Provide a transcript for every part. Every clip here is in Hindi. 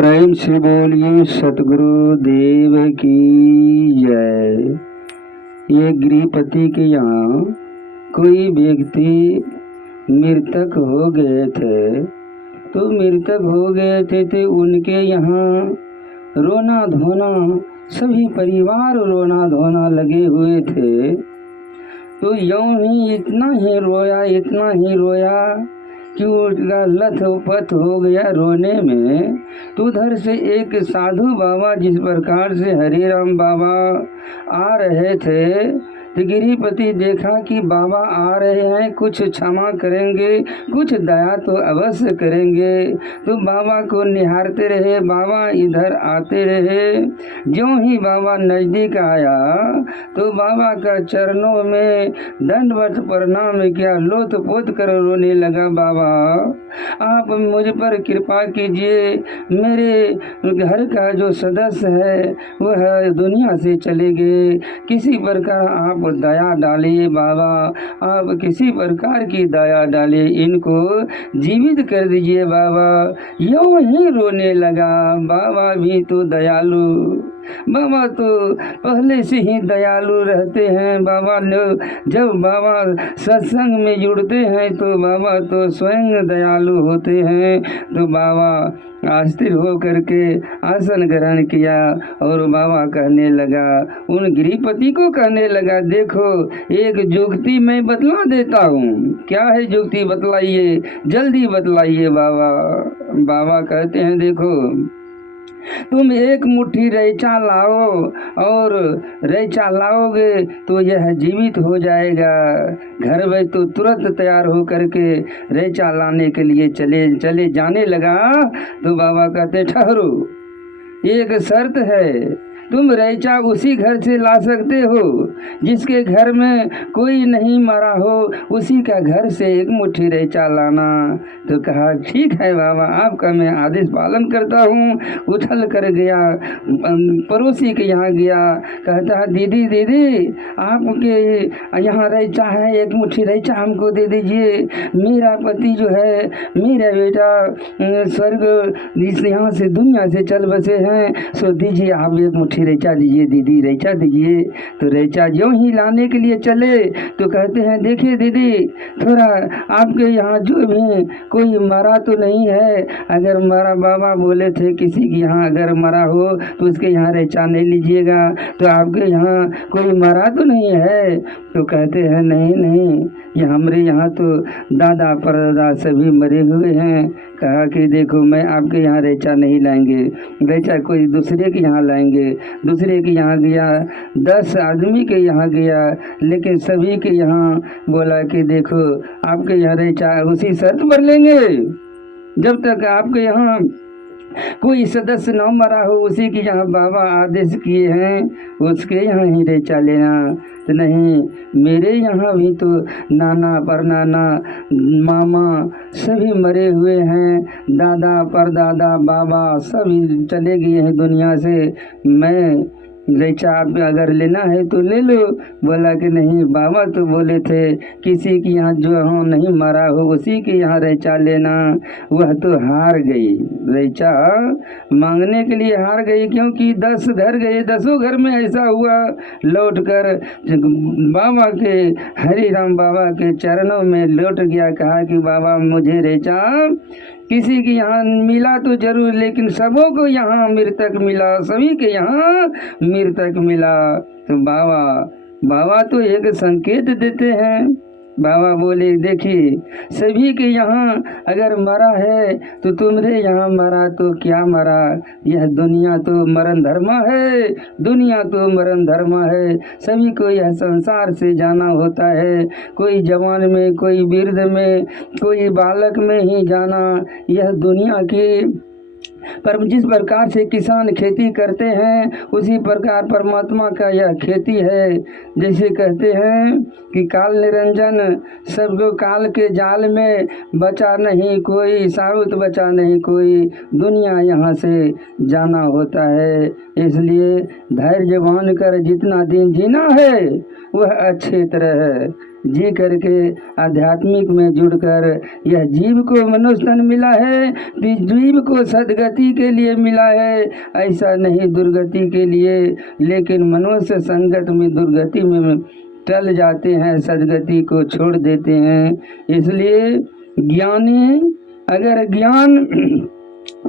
प्रेम से बोलिए सतगुरु देव की जय। ये गृहपति के यहाँ कोई व्यक्ति मृतक हो गए थे, तो मृतक हो गए थे तो उनके यहाँ रोना धोना, सभी परिवार रोना धोना लगे हुए थे। तो यूं ही इतना ही रोया कि उसका लथपथ हो गया रोने में। तो उधर से एक साधु बाबा जिस प्रकार से हरे राम बाबा आ रहे थे, तो गिरिपति देखा कि बाबा आ रहे हैं, कुछ क्षमा करेंगे, कुछ दया तो अवश्य करेंगे। तो बाबा को निहारते रहे, बाबा इधर आते रहे। ज्यों ही बाबा नज़दीक आया तो बाबा का चरणों में दंडवत प्रणाम किया, लोथ पोत कर रोने लगा। बाबा आप मुझ पर कृपा कीजिए, मेरे घर का जो सदस्य है वह दुनिया से चले गए, किसी प्रकार आप दया डालिए बाबा, आप किसी प्रकार की दया डालिए, इनको जीवित कर दीजिए बाबा। यूं ही रोने लगा। बाबा भी तो दयालु, बाबा तो पहले से ही दयालु रहते हैं। बाबा जब बाबा सत्संग में जुड़ते हैं तो बाबा तो स्वयं दयालु होते हैं। तो बाबा आस्थिर हो करके आसन ग्रहण किया और बाबा कहने लगा, उन गृहपति को कहने लगा, देखो एक जुक्ति मैं बतला देता हूँ। क्या है जुक्ति, बतलाइए, जल्दी बतलाइए बाबा। बाबा कहते हैं, देखो तुम एक मुट्ठी रैचा लाओ, और रैचा लाओगे तो यह जीवित हो जाएगा। घर में तो तुरंत तैयार हो करके रैचा लाने के लिए चले जाने लगा। तो बाबा कहते, ठहरो, एक शर्त है, तुम रैचा उसी घर से ला सकते हो जिसके घर में कोई नहीं मरा हो, उसी का घर से एक मुट्ठी रैचा लाना। तो कहा, ठीक है बाबा, आपका मैं आदेश पालन करता हूँ। उछल कर गया, पड़ोसी के यहाँ गया, कहता, दीदी आपके यहाँ रैचा है, एक मुट्ठी रैचा हमको दे दीजिए। मेरा पति जो है, मेरा बेटा स्वर्ग यहाँ से दुनिया से चल बसे हैं, सो दीजिए आप एक मुट्ठी रैचा दीजिए, दीदी रैचा दीजिए। तो रैचा ज्यों ही लाने के लिए चले तो कहते हैं, देखिए दीदी, थोड़ा आपके यहाँ जो भी कोई मरा तो नहीं है, अगर मरा, बाबा बोले थे किसी के यहाँ अगर मरा हो तो उसके यहाँ रैचा नहीं लीजिएगा, तो आपके यहाँ कोई मरा तो नहीं है? तो कहते हैं, नहीं, ये हमारे यहाँ तो दादा परदादा सभी मरे हुए हैं। कहा कि देखो, मैं आपके यहाँ रैचा नहीं लाएंगे, रैचा कोई दूसरे के यहाँ लाएंगे। दूसरे के यहाँ गया, 10 आदमी के यहाँ गया, लेकिन सभी के यहाँ बोला कि देखो आपके यहाँ रैचा उसी शर्त पर लेंगे, जब तक आपके यहाँ कोई सदस्य न मरा हो, उसी के यहाँ बाबा आदेश किए हैं, उसके यहाँ ही रैचा लेना। तो नहीं, मेरे यहाँ भी तो नाना परनाना मामा सभी मरे हुए हैं, दादा परदादा बाबा सभी चले गए हैं दुनिया से। मैं रैचा आप अगर लेना है तो ले लो। बोला कि नहीं, बाबा तो बोले थे किसी के यहाँ जो हो नहीं मरा हो उसी के यहाँ रैचा लेना। वह तो हार गई, रैचा मांगने के लिए हार गई, क्योंकि 10 घर गए, 10 घर में ऐसा हुआ, लौटकर बाबा के, हरि राम बाबा के चरणों में लौट गया। कहा कि बाबा मुझे रैचा किसी के यहाँ मिला तो जरूर, लेकिन सबों को यहाँ मृतक मिला, सभी के यहाँ मृतक मिला। तो बाबा तो एक संकेत देते हैं। बाबा बोले, देखिए सभी के यहाँ अगर मरा है तो तुम्हारे यहाँ मरा तो क्या मरा, यह दुनिया तो मरण धर्म है, दुनिया तो मरण धर्म है। सभी को यह संसार से जाना होता है, कोई जवान में, कोई वृद्ध में, कोई बालक में ही जाना। यह दुनिया की पर जिस प्रकार से किसान खेती करते हैं, उसी प्रकार परमात्मा का यह खेती है। जैसे कहते हैं कि काल निरंजन, सबको काल के जाल में बचा नहीं कोई, साबुत बचा नहीं कोई, दुनिया यहाँ से जाना होता है। इसलिए धैर्य बांध कर जितना दिन जीना है वह अच्छे तरह जी करके आध्यात्मिक में जुड़कर यह जीव को मनुष्य तन मिला है तो जीव को सदगति के लिए मिला है, ऐसा नहीं दुर्गति के लिए। लेकिन मनुष्य संगत में दुर्गति में टल जाते हैं, सदगति को छोड़ देते हैं। इसलिए ज्ञानी अगर ज्ञान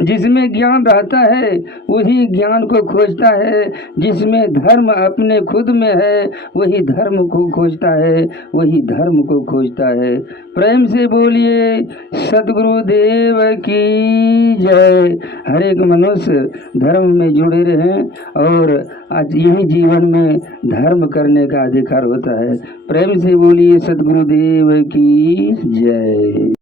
जिसमें ज्ञान रहता है वही ज्ञान को खोजता है, जिसमें धर्म अपने खुद में है वही धर्म को खोजता है, वही धर्म को खोजता है। प्रेम से बोलिए सतगुरुदेव की जय। हर एक मनुष्य धर्म में जुड़े रहें और आज यही जीवन में धर्म करने का अधिकार होता है। प्रेम से बोलिए सतगुरुदेव की जय।